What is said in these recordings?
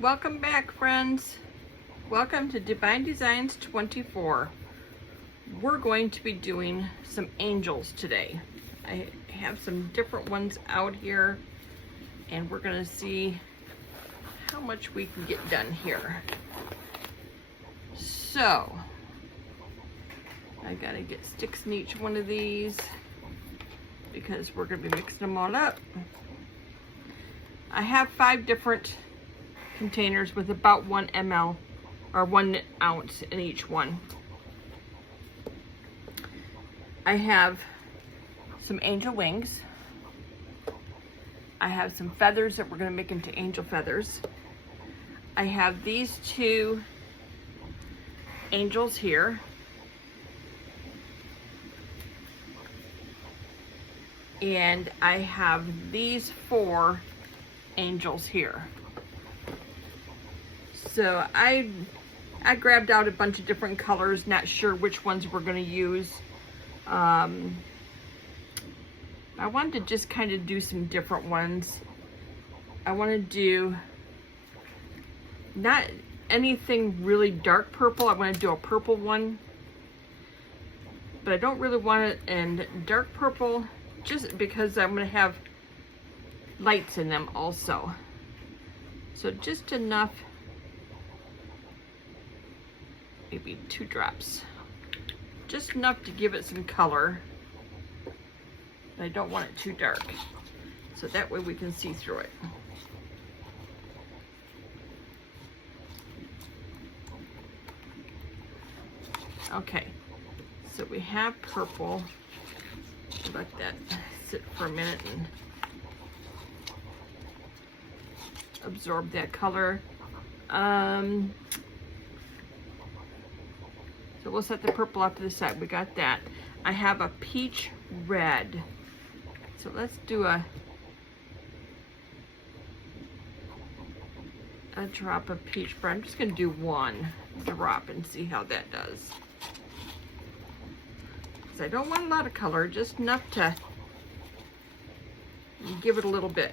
Welcome back, friends. Welcome to Divine Designs 24. We're going to be doing some angels today. I have some different ones out here, and we're going to see how much we can get done here. So, I got to get sticks in each one of these because we're going to be mixing them all up. I have 5 different containers with about 1 ml or 1 ounce in each one. I have some angel wings. I have some feathers that we're going to make into angel feathers. I have these 2 angels here. And I have these 4 angels here. So I grabbed out a bunch of different colors, not sure which ones we're going to use. I wanted to just kind of do some different ones. I want to do not anything really dark purple. I want to do a purple one, but I don't really want it in dark purple just because I'm going to have lights in them also. So just enough, maybe 2 drops, just enough to give it some color. I don't want it too dark, so that way we can see through it. Okay, so we have purple. Let that sit for a minute and absorb that color. So we'll set the purple off to the side. We got that. I have a peach red. So let's do a drop of peach red. I'm just going to do 1 drop and see how that does. So I don't want a lot of color, just enough to give it a little bit.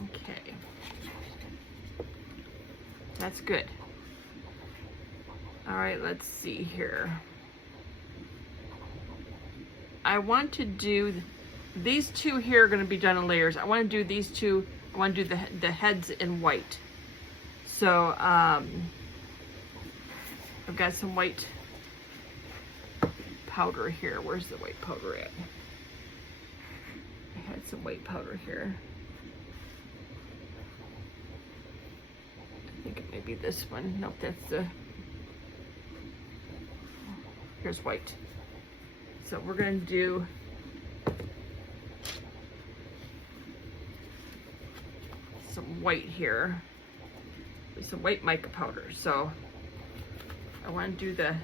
Okay. That's good. All right, let's see here. I want to do these 2 here are going to be done in layers. I want to do these 2. I want to do the heads in white. So I've got some white powder here. Where's the white powder at? I had some white powder here. I think it may be this one. Nope, that's the, here's white. So we're going to do some white here with some white mica powder. So I want to do the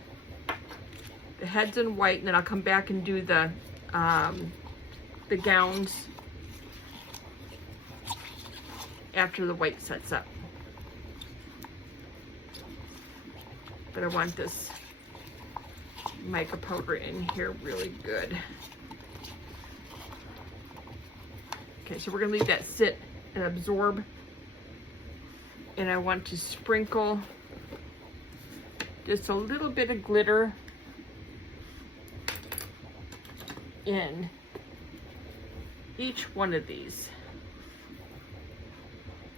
heads in white, and then I'll come back and do the gowns after the white sets up. But I want this mica powder in here really good. Okay, so we're gonna leave that sit and absorb. And I want to sprinkle just a little bit of glitter in each one of these.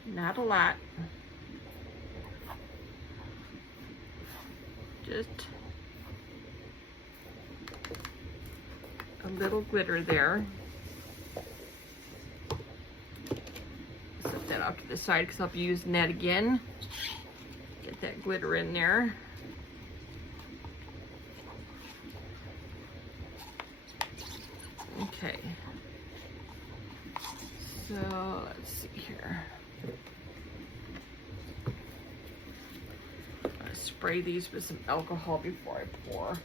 Not a lot. Just a little glitter there. Set that off to the side because I'll be using that again. Get that glitter in there. Okay. So let's see here. Spray these with some alcohol before I pour.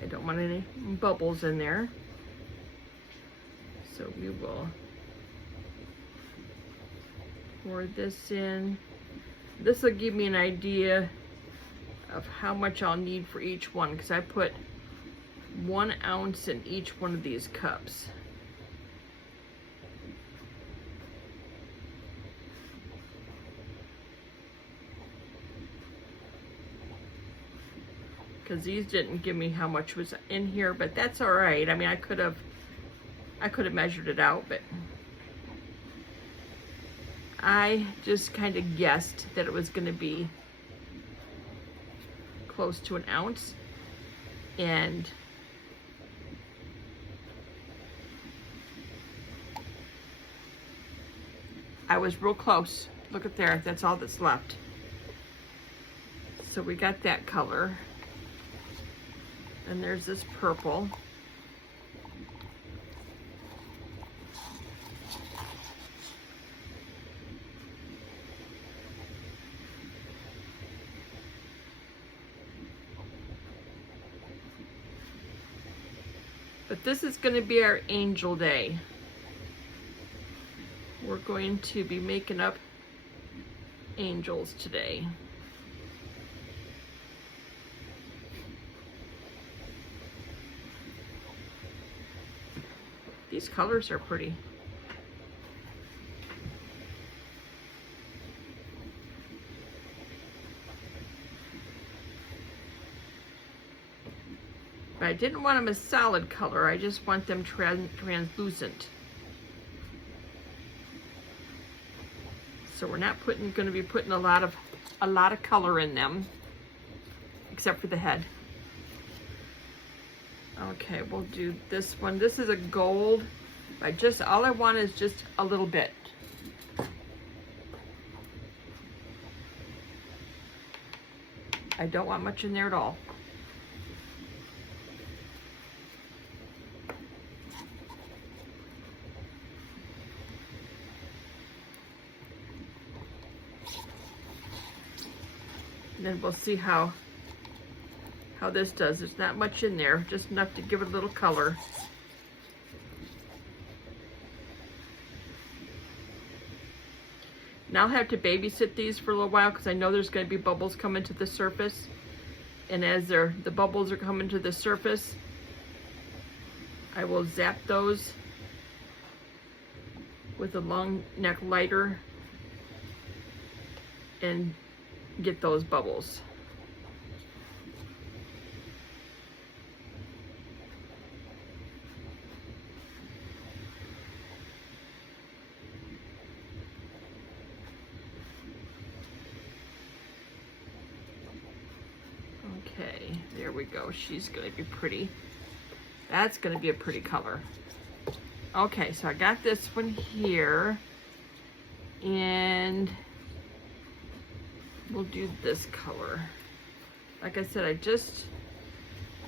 I don't want any bubbles in there. So we will pour this in. This will give me an idea of how much I'll need for each one, because I put 1 ounce in each one of these cups. Because these didn't give me how much was in here, but that's all right. I mean, I could have measured it out, but I just kind of guessed that it was going to be close to 1 ounce, and I was real close. Look at there, that's all that's left. So we got that color. And there's this purple. But this is going to be our angel day. We're going to be making up angels today. These colors are pretty. But I didn't want them a solid color. I just want them translucent. So we're not going to be putting a lot of color in them, except for the head. Okay, we'll do this one. This is a gold. All I want is just a little bit. I don't want much in there at all. And then we'll see how this does. There's not much in there, just enough to give it a little color. Now I'll have to babysit these for a little while, because I know there's going to be bubbles coming to the surface. And as the bubbles are coming to the surface, I will zap those with a long neck lighter and get those bubbles. Okay, there we go. She's gonna be pretty. That's gonna be a pretty color. Okay, so I got this one here, and we'll do this color. Like I said,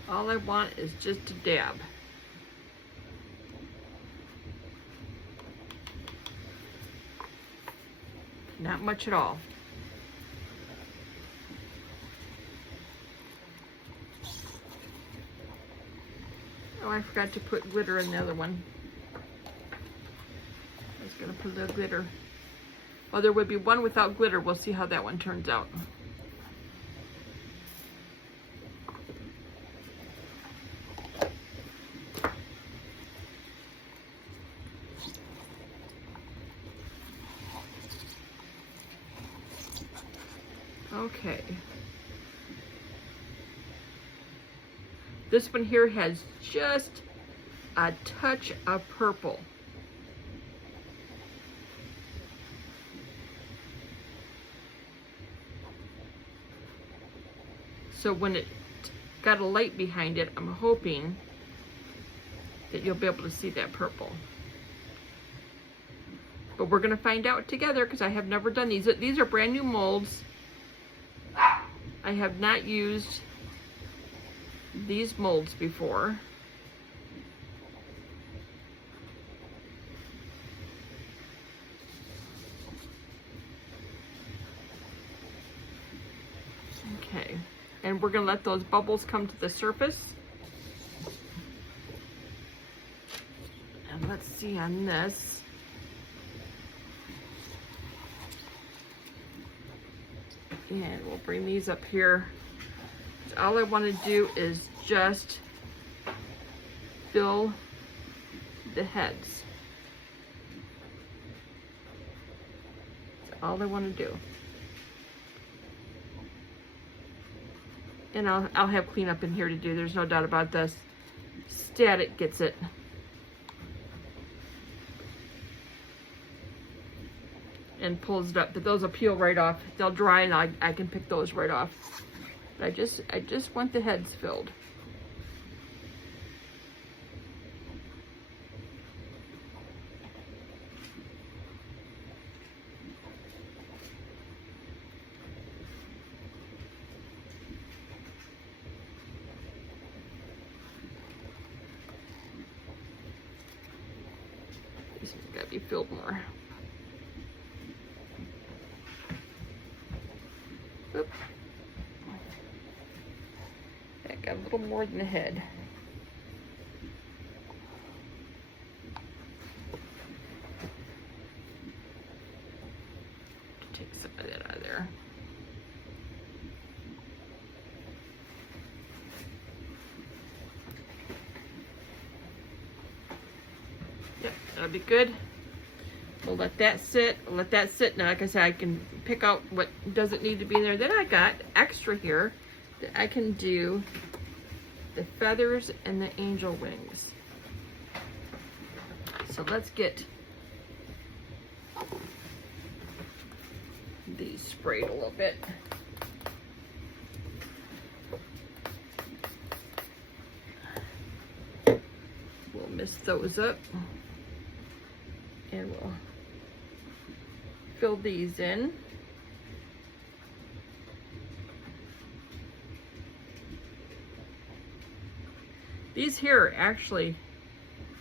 all I want is just a dab. Not much at all. Oh, I forgot to put glitter in the other one. I was gonna put a little glitter. Well, there would be one without glitter. We'll see how that one turns out. Okay. This one here has just a touch of purple. So when it got a light behind it, I'm hoping that you'll be able to see that purple. But we're gonna find out together, because I have never done these. These are brand new molds. I have not used these molds before. Okay, and we're gonna let those bubbles come to the surface. And let's see on this. And we'll bring these up here. So all I want to do is just fill the heads. That's all I want to do. And I'll have cleanup in here to do. There's no doubt about this. Static gets it. And pulls it up, but those will peel right off. They'll dry and I can pick those right off. But I just want the heads filled. This one's gotta be filled more. Oop. That got a little more than the head. Take some of that out of there. Yep, that'll be good. We'll let that sit. We'll let that sit. Now, like I said, I can pick out what doesn't need to be in there. Then I got extra here that I can do the feathers and the angel wings. So let's get these sprayed a little bit. We'll mist those up. And we'll fill these in. These here are actually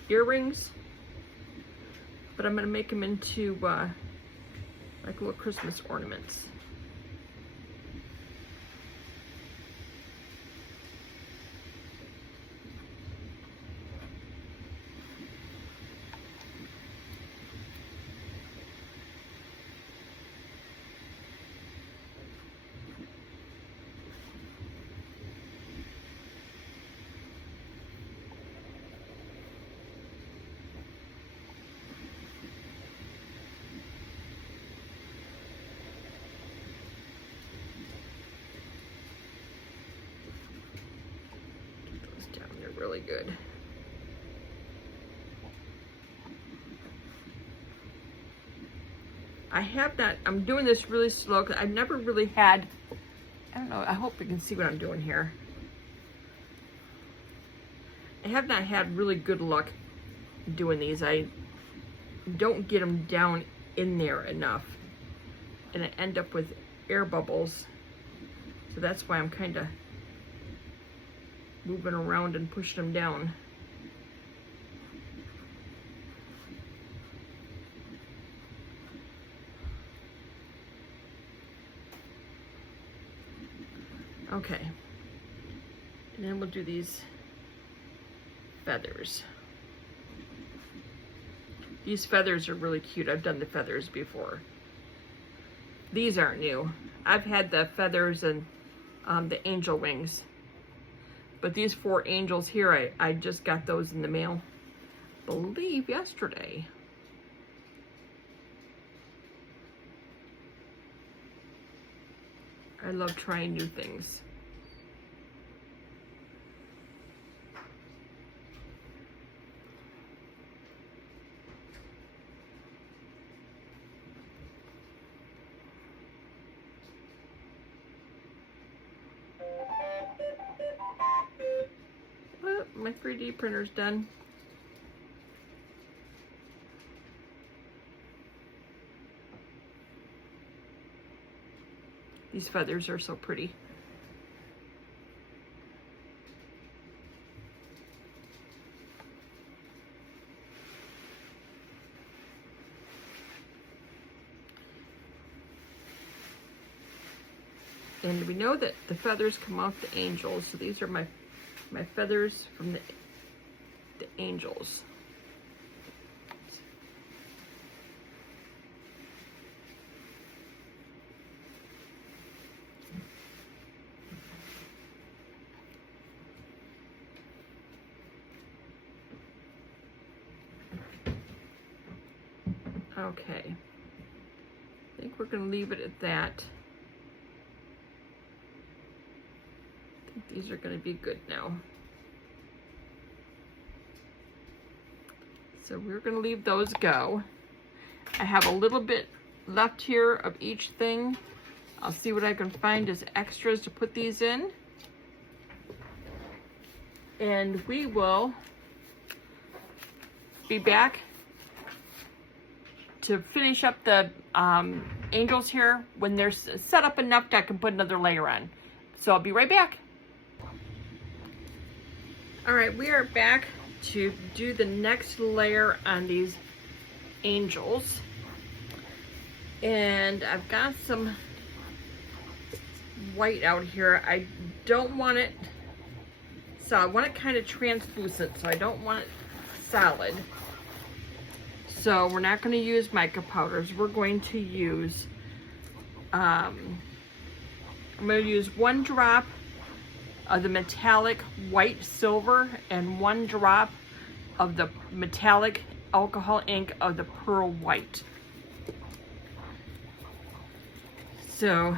earrings, but I'm going to make them into like little Christmas ornaments. Really good. I have not, I'm doing this really slow because I've never really had, I don't know, I hope you can see what I'm doing here. I have not had really good luck doing these. I don't get them down in there enough and I end up with air bubbles. So that's why I'm kind of moving around and pushing them down. Okay, and then we'll do these feathers. These feathers are really cute. I've done the feathers before. These aren't new. I've had the feathers and the angel wings. But these 4 angels here, I just got those in the mail, I believe yesterday. I love trying new things. My 3D printer's done. These feathers are so pretty. And we know that the feathers come off the angels, so these are my feathers from the angels. Okay. I think we're going to leave it at that. I think these are going to be good now. So we're going to leave those go. I have a little bit left here of each thing. I'll see what I can find as extras to put these in. And we will be back to finish up the angels here when they're set up enough that I can put another layer on. So I'll be right back. All right, we are back to do the next layer on these angels. And I've got some white out here. I don't want it, so I want it kind of translucent, so I don't want it solid. So we're not going to use mica powders. We're going to use, I'm going to use 1 drop of the metallic white silver and 1 drop of the metallic alcohol ink of the pearl white. So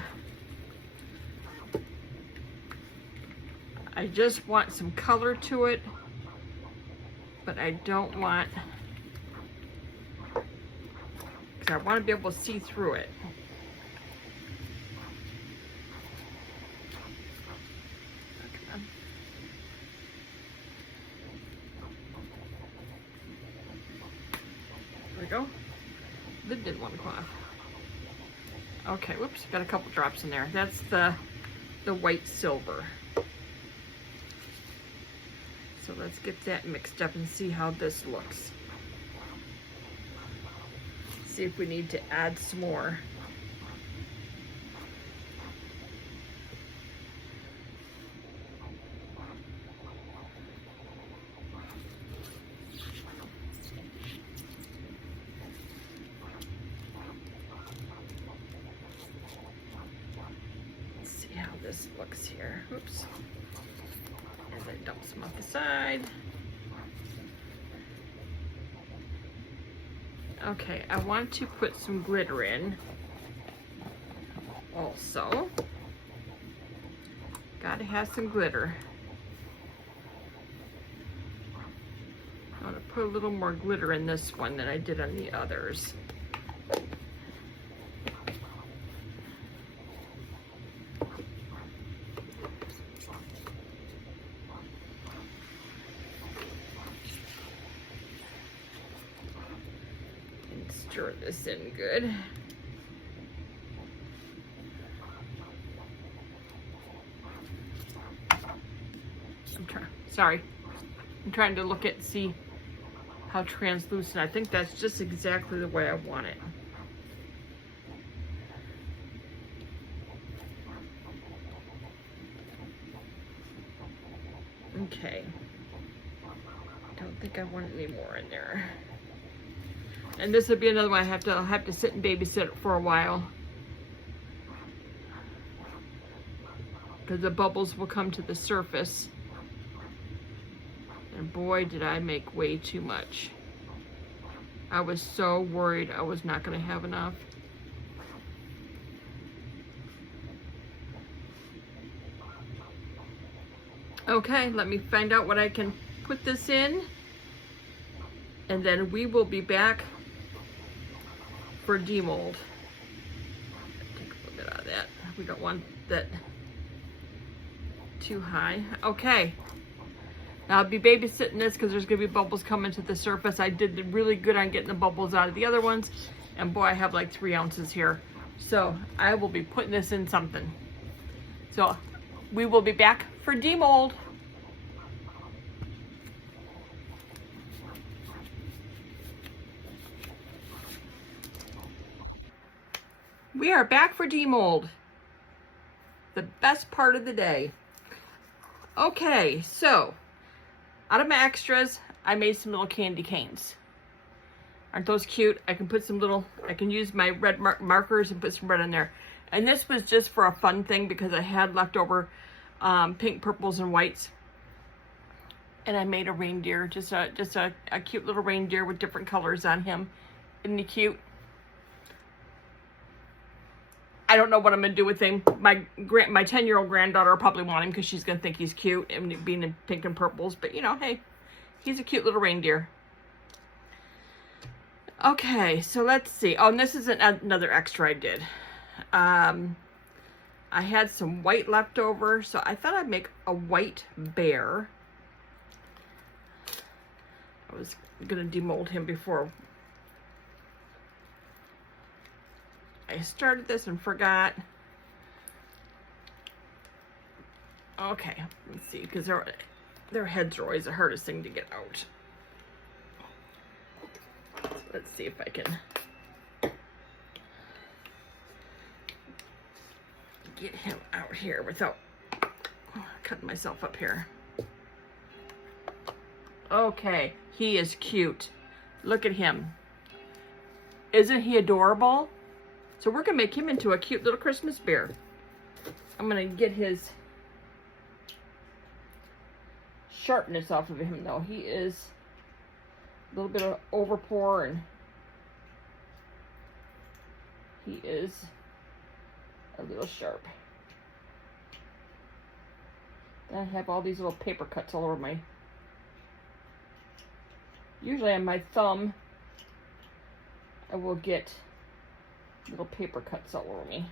I just want some color to it, but I don't want, because I want to be able to see through it. Okay. There we go. Lid didn't want to come off. Okay, whoops, got a couple drops in there. That's the white silver. So let's get that mixed up and see how this looks. See if we need to add some more. Let's see how this looks here. Oops. As I dump some off the side. Okay, I want to put some glitter in also. Gotta have some glitter. I want to put a little more glitter in this one than I did on the others. Stir this in good. I'm trying to look at, see how translucent. I think that's just exactly the way I want it. Okay. I don't think I want any more in there. And this would be another one I'll have to sit and babysit for a while, because the bubbles will come to the surface. And boy, did I make way too much. I was so worried I was not going to have enough. Okay, let me find out what I can put this in, and then we will be back for demold. Take a little bit out of that. We don't want that too high. Okay. Now I'll be babysitting this because there's going to be bubbles coming to the surface. I did really good on getting the bubbles out of the other ones. And boy, I have like 3 ounces here. So I will be putting this in something. So we will be back for demold. We are back for demold. The best part of the day. Okay, so out of my extras, I made some little candy canes. Aren't those cute? I can put some little, I can use my red markers and put some red in there. And this was just for a fun thing because I had leftover pink, purples, and whites. And I made a reindeer, just a cute little reindeer with different colors on him. Isn't he cute? I don't know what I'm gonna do with him. My 10-year-old granddaughter will probably want him because she's gonna think he's cute and being in pink and purples. But you know, hey, he's a cute little reindeer. Okay, so let's see. Oh, and this is another extra I did. I had some white left over, so I thought I'd make a white bear. I was gonna demold him before I started this and forgot. Okay, let's see, because their heads are always the hardest thing to get out. So let's see if I can get him out here without cutting myself up here. Okay, he is cute. Look at him. Isn't he adorable? So we're gonna make him into a cute little Christmas bear. I'm gonna get his sharpness off of him though. He is a little bit of overpour and he is a little sharp. I have all these little paper cuts all over my, usually on my thumb, I will get little paper cuts all over me.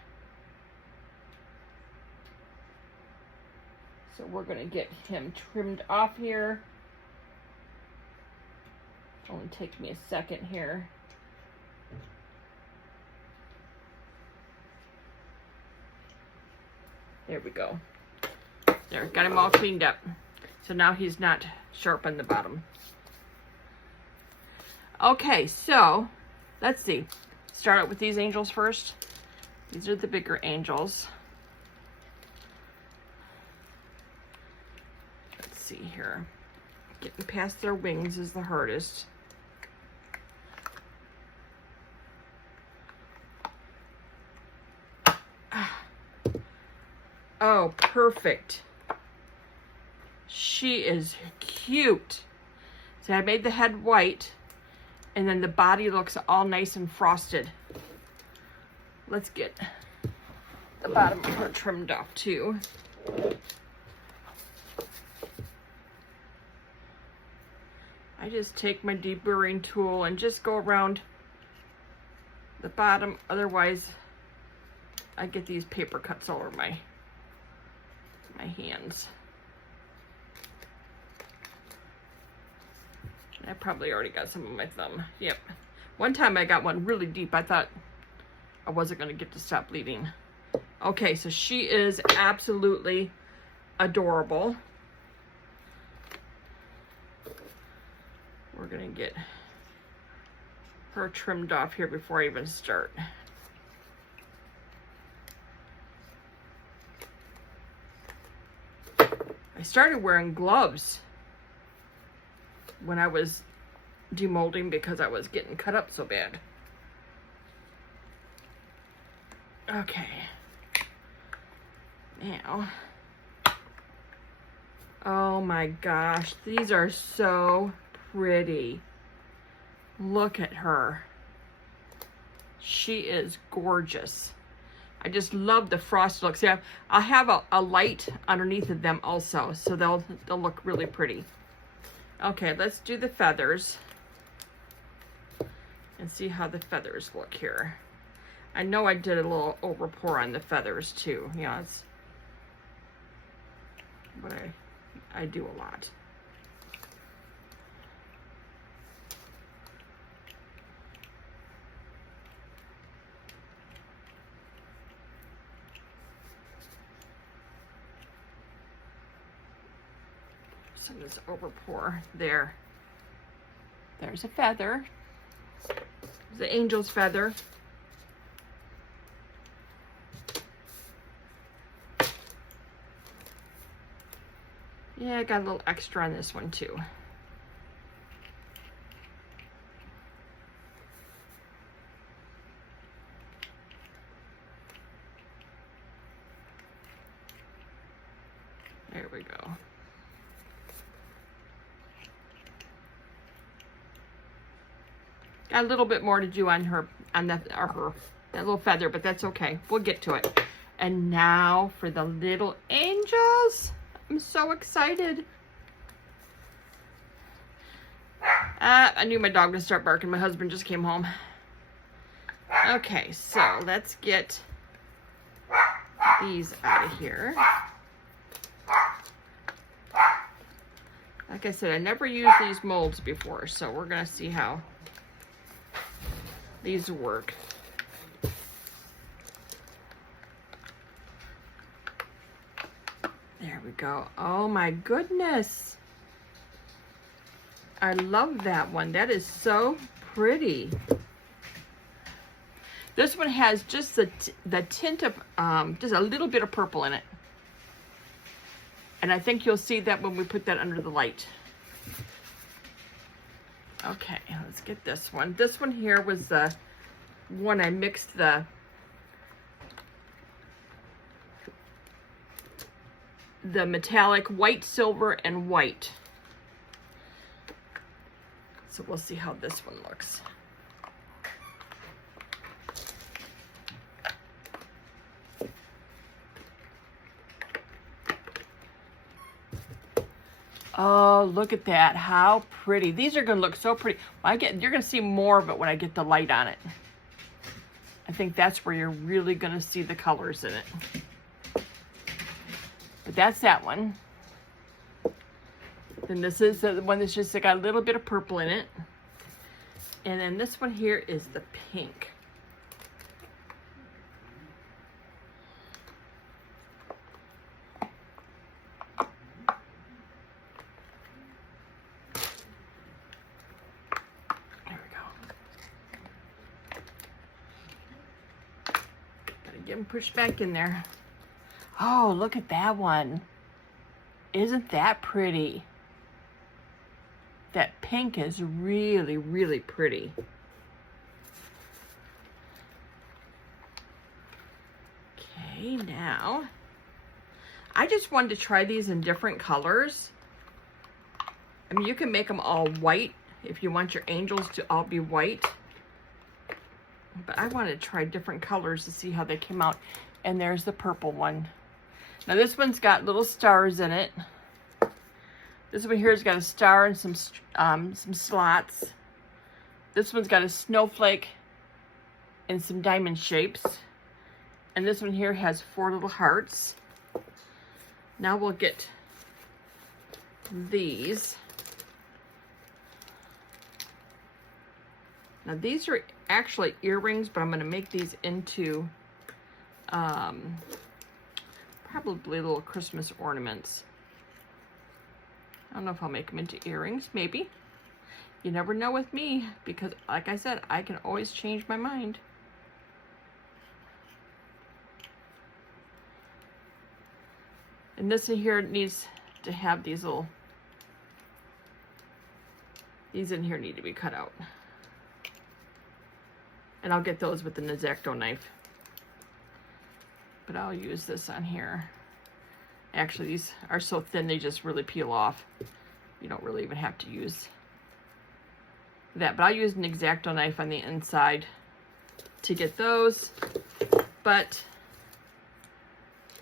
So we're gonna get him trimmed off here. Only take me a second here. There we go. There, got him all cleaned up. So now he's not sharp on the bottom. Okay, so let's see. Start out with these angels first. These are the bigger angels. Let's see here. Getting past their wings is the hardest. Oh, perfect. She is cute. So I made the head white, and then the body looks all nice and frosted. Let's get the bottom of her trimmed off too. I just take my deburring tool and just go around the bottom. Otherwise, I get these paper cuts all over my hands. I probably already got some on my thumb. Yep. One time I got one really deep. I thought I wasn't going to get to stop bleeding. Okay, so she is absolutely adorable. We're going to get her trimmed off here before I even start. I started wearing gloves when I was demolding because I was getting cut up so bad. Okay. Now. Oh my gosh, these are so pretty. Look at her. She is gorgeous. I just love the frost look. See, I'll have a light underneath of them also, so they'll look really pretty. Okay, let's do the feathers and see how the feathers look here. I know I did a little overpour on the feathers too. Yeah, it's what I do a lot. Some of this overpour there. There's a feather. The angel's feather. Yeah, I got a little extra on this one too. There we go. Got a little bit more to do on her, her That little feather, but that's okay. We'll get to it. And now for the little angels. I'm so excited. I knew my dog would start barking. My husband just came home. Okay, so let's get these out of here. Like I said, I never used these molds before, so we're gonna see how these work. There we go. Oh my goodness. I love that one. That is so pretty. This one has just the tint of, just a little bit of purple in it. And I think you'll see that when we put that under the light. Okay, let's get this one. This one here was the one I mixed the metallic white, silver, and white. So we'll see how this one looks. Oh, look at that. How pretty. These are going to look so pretty. You're going to see more of it when I get the light on it. I think that's where you're really going to see the colors in it. But that's that one. Then this is the one that's just got a little bit of purple in it. And then this one here is the pink. Get them pushed back in there. Oh, look at that one. Isn't that pretty? That pink is really, really pretty. Okay, now, I just wanted to try these in different colors. I mean, you can make them all white if you want your angels to all be white. But I wanted to try different colors to see how they came out. And there's the purple one. Now this one's got little stars in it. This one here's got a star and some slots. This one's got a snowflake and some diamond shapes. And this one here has 4 little hearts. Now we'll get these. Now these are actually earrings, but I'm going to make these into probably little Christmas ornaments. I don't know if I'll make them into earrings, maybe. You never know with me, because like I said, I can always change my mind. And this in here needs to have these little, these in here need to be cut out. And I'll get those with the X-Acto knife. But I'll use this on here. Actually, these are so thin, they just really peel off. You don't really even have to use that. But I'll use an X-Acto knife on the inside to get those. But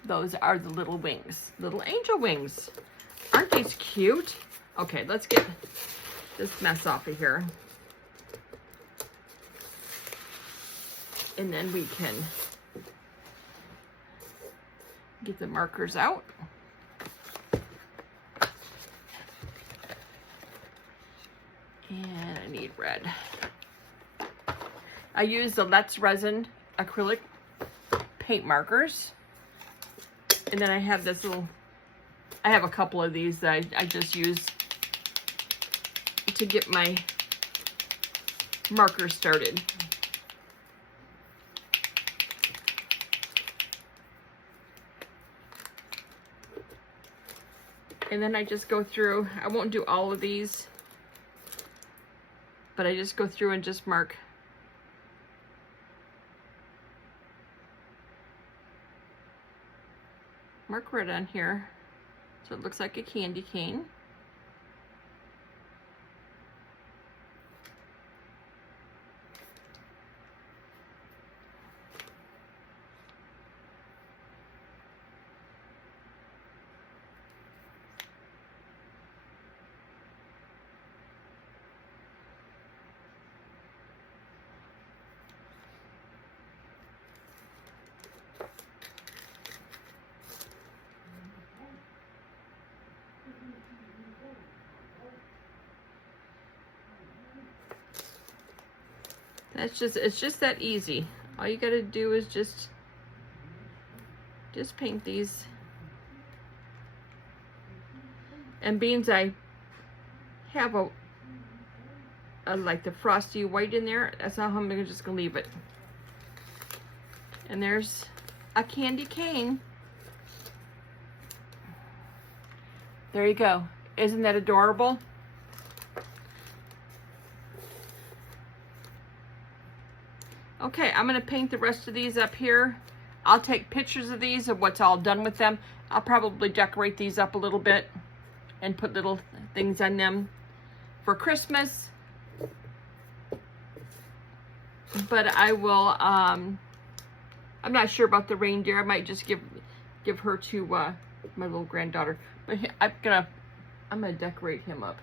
those are the little wings. Little angel wings. Aren't these cute? Okay, let's get this mess off of here. And then we can get the markers out. And I need red. I use the Let's Resin acrylic paint markers. And then I have this little, I have a couple of these that I just use to get my markers started. And then I just go through, I won't do all of these, but I just go through and just mark red on here, so it looks like a candy cane. It's just that easy. All you gotta do is just paint these. And beans, I have a like the frosty white in there. That's not how I'm just gonna leave it. And there's a candy cane. There you go. Isn't that adorable? Okay, I'm gonna paint the rest of these up here. I'll take pictures of these, of what's all done with them. I'll probably decorate these up a little bit and put little things on them for Christmas. But I will, I'm not sure about the reindeer. I might just give her to my little granddaughter. But I'm gonna decorate him up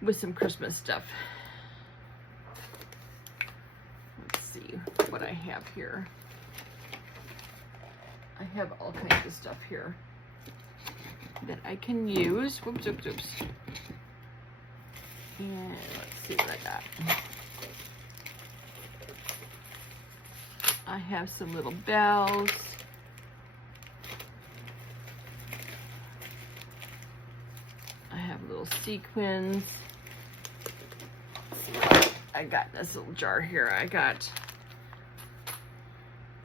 with some Christmas stuff. Let's see what I have here. I have all kinds of stuff here that I can use. Whoops, oops, oops. And let's see what I got. I have some little bells. I have little sequins. Let's see what I got in this little jar here. I got,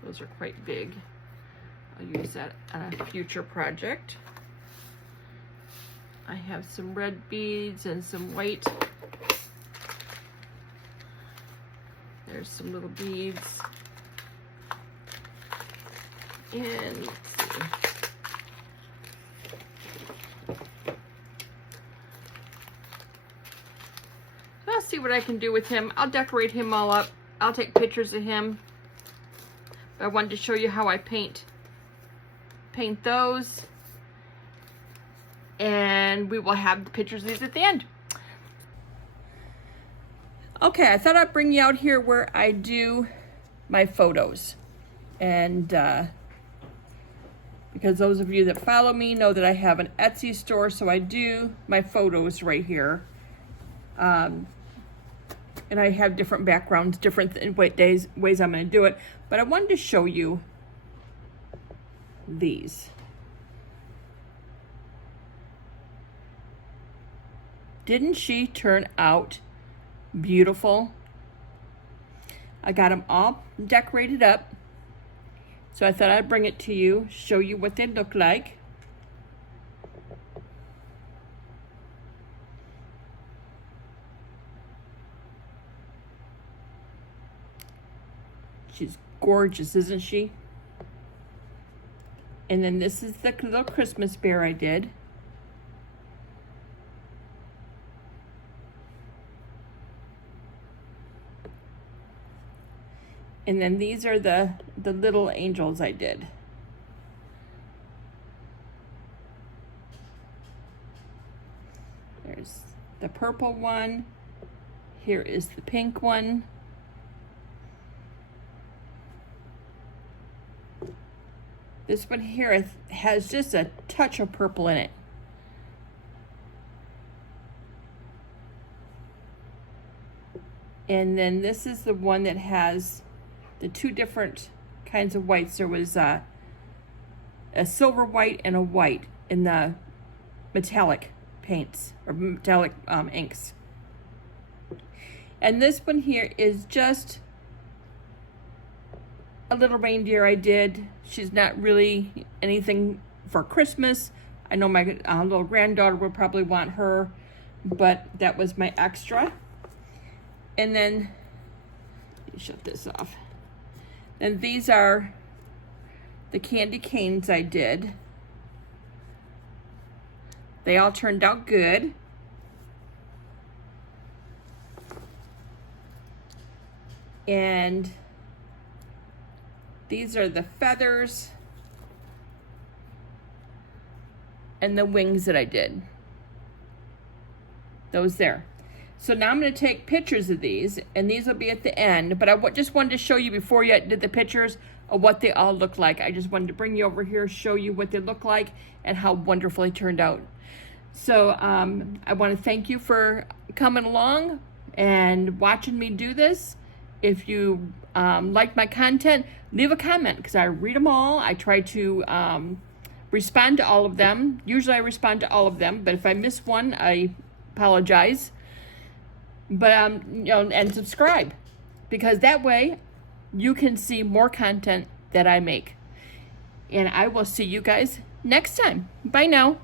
those are quite big. I'll use that on a future project. I have some red beads and some white. There's some little beads. And let's see. I'll see what I can do with him. I'll decorate him all up. I'll take pictures of him. But I wanted to show you how I paint those. And we will have the pictures of these at the end. Okay, I thought I'd bring you out here where I do my photos. And because those of you that follow me know that I have an Etsy store, so I do my photos right here. And I have different backgrounds, different ways I'm going to do it. But I wanted to show you these. Didn't she turn out beautiful? I got them all decorated up. So I thought I'd bring it to you, show you what they look like. She's gorgeous, isn't she? And then this is the little Christmas bear I did. And then these are the little angels I did. There's the purple one. Here is the pink one. This one here has just a touch of purple in it. And then this is the one that has the two different kinds of whites. There was a silver white and a white in the metallic paints or metallic inks. And this one here is just a little reindeer I did. She's not really anything for Christmas. I know my little granddaughter would probably want her, but that was my extra. And then, let me shut this off. And these are the candy canes I did. They all turned out good. And these are the feathers and the wings that I did. Those there. So now I'm going to take pictures of these, and these will be at the end, but I just wanted to show you before you did the pictures of what they all look like. I just wanted to bring you over here, show you what they look like and how wonderful they turned out. So I want to thank you for coming along, and watching me do this. If you like my content, leave a comment, because I read them all. I try to respond to all of them. Usually I respond to all of them, but if I miss one, I apologize. But you know, and subscribe, because that way you can see more content that I make. And I will see you guys next time. Bye now.